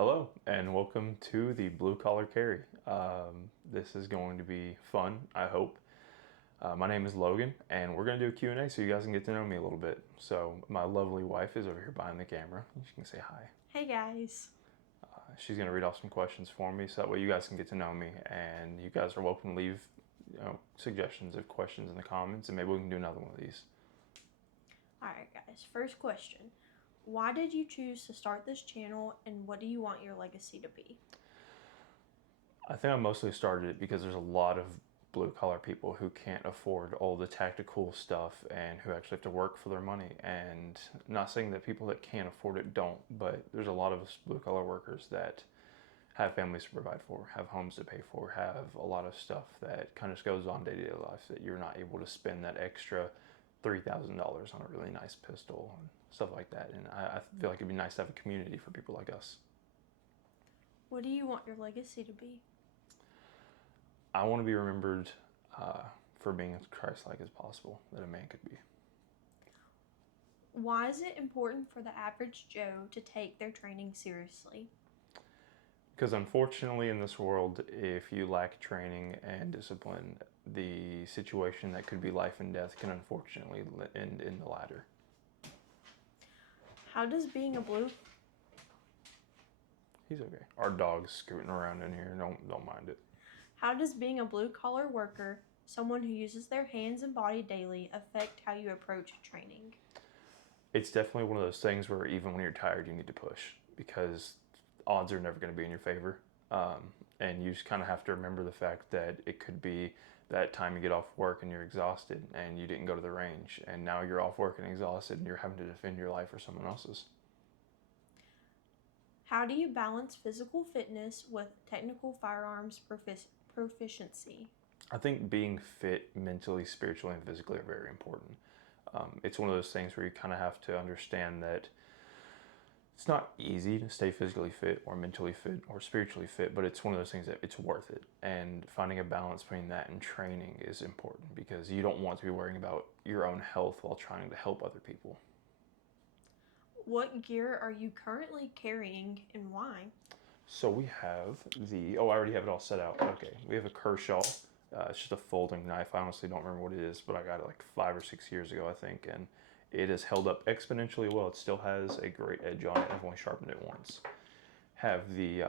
Hello and welcome to the Blue Collar Carry. This is going to be fun, I hope. My name is Logan and we're going to do a Q&A so you guys can get to know me a little bit. So my lovely wife is over here behind the camera. She can say hi. Hey guys. She's going to read off some questions for me so that way you guys can get to know me, and you guys are welcome to leave suggestions of questions in the comments, and maybe we can do another one of these. Alright guys, first question. Why did you choose to start this channel and what do you want your legacy to be? I think I mostly started it because there's a lot of blue collar people who can't afford all the tactical stuff and who actually have to work for their money. And not saying that people that can't afford it don't, but there's a lot of us blue collar workers that have families to provide for, have homes to pay for, have a lot of stuff that kind of just goes on day to day life that you're not able to spend that extra $3,000 on a really nice pistol and stuff like that. And I feel like it'd be nice to have a community for people like us. What do you want your legacy to be? I want to be remembered for being as Christ-like as possible that a man could be. Why is it important for the average Joe to take their training seriously? Because unfortunately in this world, if you lack training and discipline, the situation that could be life and death can unfortunately end in the latter. How does being a blue He's okay. Our dog's scooting around in here. Don't mind it. How does being a blue collar worker, someone who uses their hands and body daily, affect how you approach training? It's definitely one of those things where even when you're tired, you need to push because odds are never going to be in your favor. And you just kind of have to remember the fact that it could be that time you get off work and you're exhausted and you didn't go to the range, and now you're off work and exhausted and you're having to defend your life or someone else's. How do you balance physical fitness with technical firearms proficiency? I think being fit mentally, spiritually, and physically are very important. It's one of those things where you kind of have to understand that it's not easy to stay physically fit or mentally fit or spiritually fit, but it's one of those things that it's worth it. And finding a balance between that and training is important because you don't want to be worrying about your own health while trying to help other people. What gear are you currently carrying and why? So we have I already have it all set out. Okay, we have a Kershaw. It's just a folding knife. I honestly don't remember what it is, but I got it like 5 or 6 years ago, I think, and it has held up exponentially well. It still has a great edge on it. I've only sharpened it once. Have the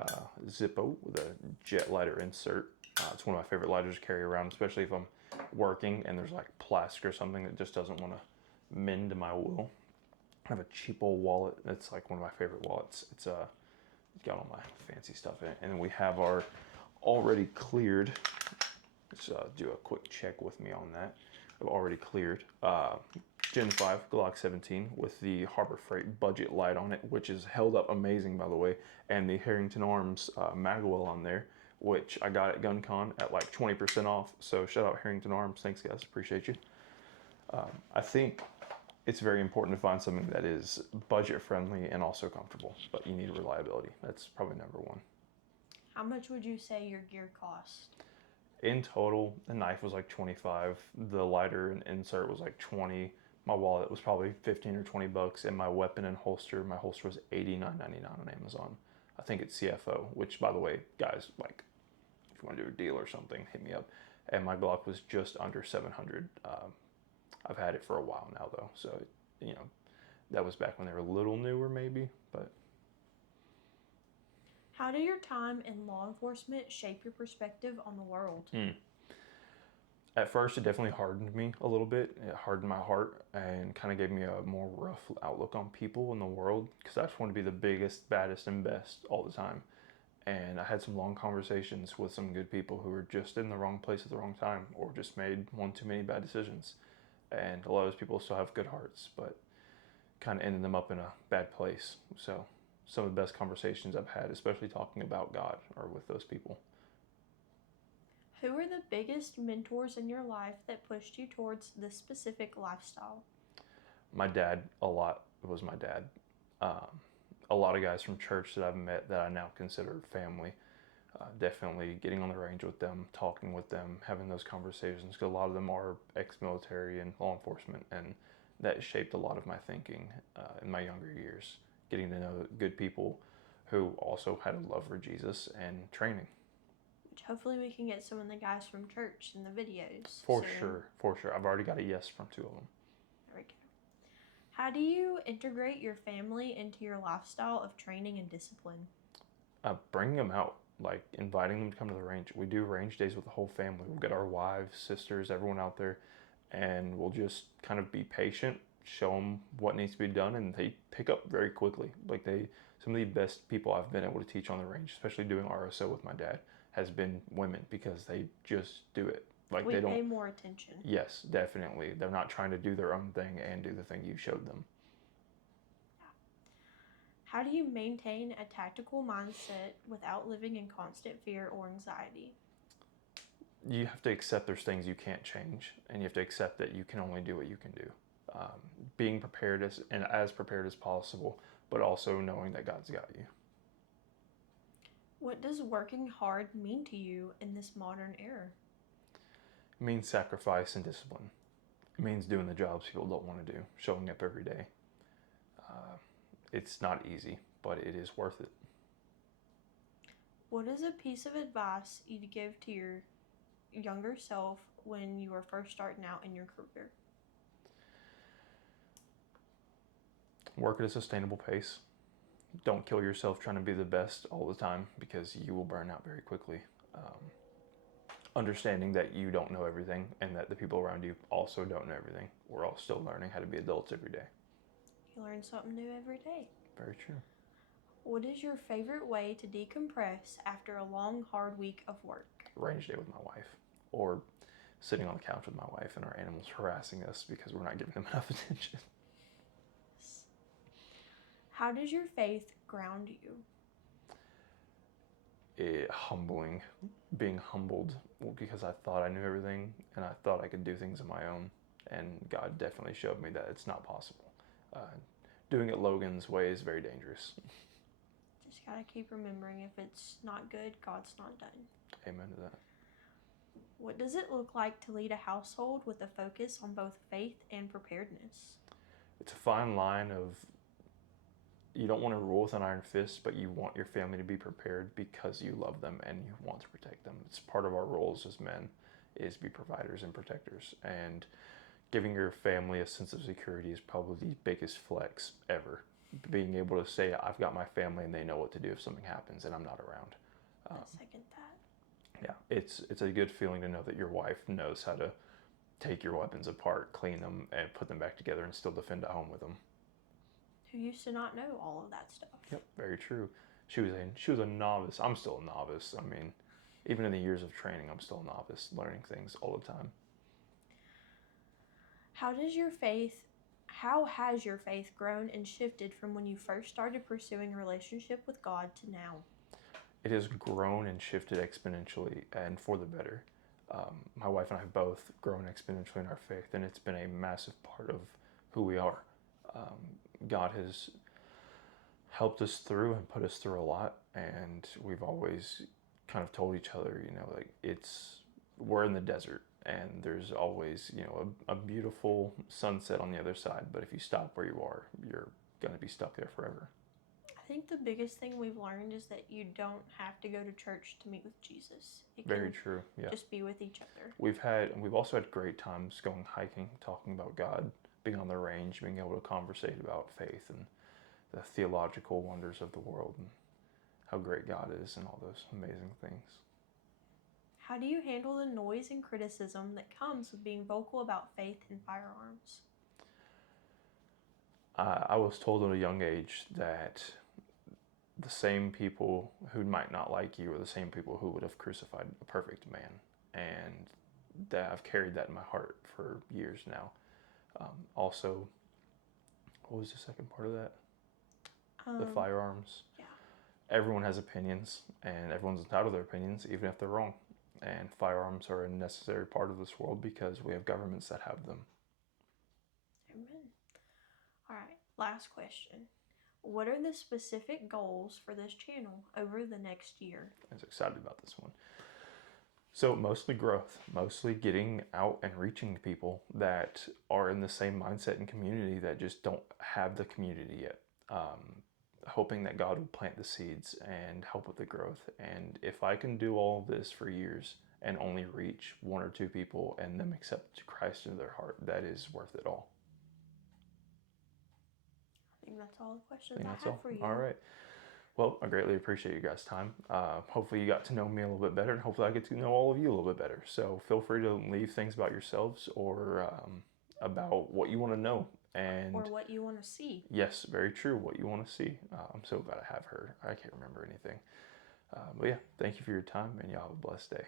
Zippo with a jet lighter insert. It's one of my favorite lighters to carry around, especially if I'm working and there's like plastic or something that just doesn't want to mend my wool. I have a cheap old wallet. It's like one of my favorite wallets. It's got all my fancy stuff in it. And then we have our already cleared. Let's do a quick check with me on that. I've already cleared Gen 5 Glock 17 with the Harbor Freight budget light on it, which is held up amazing, by the way, and the Harrington Arms Magwell on there, which I got at GunCon at like 20% off. So shout out Harrington Arms. Thanks, guys. Appreciate you. I think it's very important to find something that is budget friendly and also comfortable, but you need reliability. That's probably number one. How much would you say your gear costs? In total, the knife was like 25, the lighter and insert was like 20, my wallet was probably 15 or 20 bucks, and my weapon and holster, my holster was $89.99 on Amazon. I think it's CFO, which, by the way, guys, like, if you want to do a deal or something, hit me up. And my Glock was just under 700. I've had it for a while now, though, so, that was back when they were a little newer, maybe, but How do your time in law enforcement shape your perspective on the world? at first it definitely hardened me a little bit. It hardened my heart and kind of gave me a more rough outlook on people in the world because I just want to be the biggest, baddest, and best all the time. And I had some long conversations with some good people who were just in the wrong place at the wrong time or just made one too many bad decisions. And a lot of those people still have good hearts, but kind of ended them up in a bad place. So some of the best conversations I've had, especially talking about God, are with those people. Who are the biggest mentors in your life that pushed you towards this specific lifestyle? My dad, a lot was my dad. A lot of guys from church that I've met that I now consider family. Definitely getting on the range with them, talking with them, having those conversations, because a lot of them are ex-military and law enforcement, and that shaped a lot of my thinking in my younger years. Getting to know good people who also had a love for Jesus and training. Which hopefully we can get some of the guys from church in the videos. For soon. sure, for sure. I've already got a yes from 2 of them. There we go. How do you integrate your family into your lifestyle of training and discipline? Bringing them out, like inviting them to come to the range. We do range days with the whole family. We'll get our wives, sisters, everyone out there, and we'll just kind of be patient, show them what needs to be done, and they pick up very quickly. Like some of the best people I've been able to teach on the range, especially doing RSO with my dad, has been women because they just do it. Like We they don't pay more attention. Yes, definitely. They're not trying to do their own thing and do the thing you showed them. How do you maintain a tactical mindset without living in constant fear or anxiety? You have to accept there's things you can't change, and you have to accept that you can only do what you can do. Being prepared as prepared as possible, but also knowing that God's got you. What does working hard mean to you in this modern era? It means sacrifice and discipline. It means doing the jobs people don't want to do, showing up every day. It's not easy, but it is worth it. What is a piece of advice you'd give to your younger self when you were first starting out in your career? Work at a sustainable pace. Don't kill yourself trying to be the best all the time because you will burn out very quickly. Understanding that you don't know everything and that the people around you also don't know everything. We're all still learning how to be adults every day. You learn something new every day. Very true. What is your favorite way to decompress after a long, hard week of work? Range day with my wife, or sitting on the couch with my wife and our animals harassing us because we're not giving them enough attention. How does your faith ground you? Humbling. Being humbled because I thought I knew everything and I thought I could do things on my own, and God definitely showed me that it's not possible. Doing it Logan's way is very dangerous. Just gotta keep remembering if it's not good, God's not done. Amen to that. What does it look like to lead a household with a focus on both faith and preparedness? It's a fine line of, you don't want to rule with an iron fist, but you want your family to be prepared because you love them and you want to protect them. It's part of our roles as men is be providers and protectors. And giving your family a sense of security is probably the biggest flex ever. Being able to say, I've got my family and they know what to do if something happens and I'm not around. I second that. Yeah, it's a good feeling to know that your wife knows how to take your weapons apart, clean them, and put them back together and still defend at home with them. Who used to not know all of that stuff. Yep, very true. She was a novice. I'm still a novice. I mean, even in the years of training, I'm still a novice, learning things all the time. How has your faith grown and shifted from when you first started pursuing a relationship with God to now? It has grown and shifted exponentially and for the better. My wife and I have both grown exponentially in our faith, and it's been a massive part of who we are. God has helped us through and put us through a lot, and we've always kind of told each other, like we're in the desert, and there's always, a beautiful sunset on the other side, but if you stop where you are, you're going to be stuck there forever. I think the biggest thing we've learned is that you don't have to go to church to meet with Jesus. It Very can true. Yeah. just be with each other. We've also had great times going hiking, talking about God, being on the range, being able to conversate about faith and the theological wonders of the world and how great God is and all those amazing things. How do you handle the noise and criticism that comes with being vocal about faith and firearms? I was told at a young age that the same people who might not like you are the same people who would have crucified a perfect man, and that I've carried that in my heart for years now. Also, what was the second part of that? The firearms. Yeah. Everyone has opinions, and everyone's entitled to their opinions, even if they're wrong. And firearms are a necessary part of this world because we have governments that have them. Amen. All right, last question. What are the specific goals for this channel over the next year? I was excited about this one. So mostly growth, mostly getting out and reaching people that are in the same mindset and community that just don't have the community yet. hoping that God will plant the seeds and help with the growth. And if I can do all of this for years and only reach one or two people and them accept Christ into their heart, that is worth it all. I think that's all the I questions think I that's have all. for you. All right. Well, I greatly appreciate you guys' time. Hopefully you got to know me a little bit better, and hopefully I get to know all of you a little bit better. So feel free to leave things about yourselves or about what you want to know. And Or what you want to see. yes, very true, what you want to see. I'm so glad I have her. I can't remember anything. But yeah, thank you for your time, and y'all have a blessed day.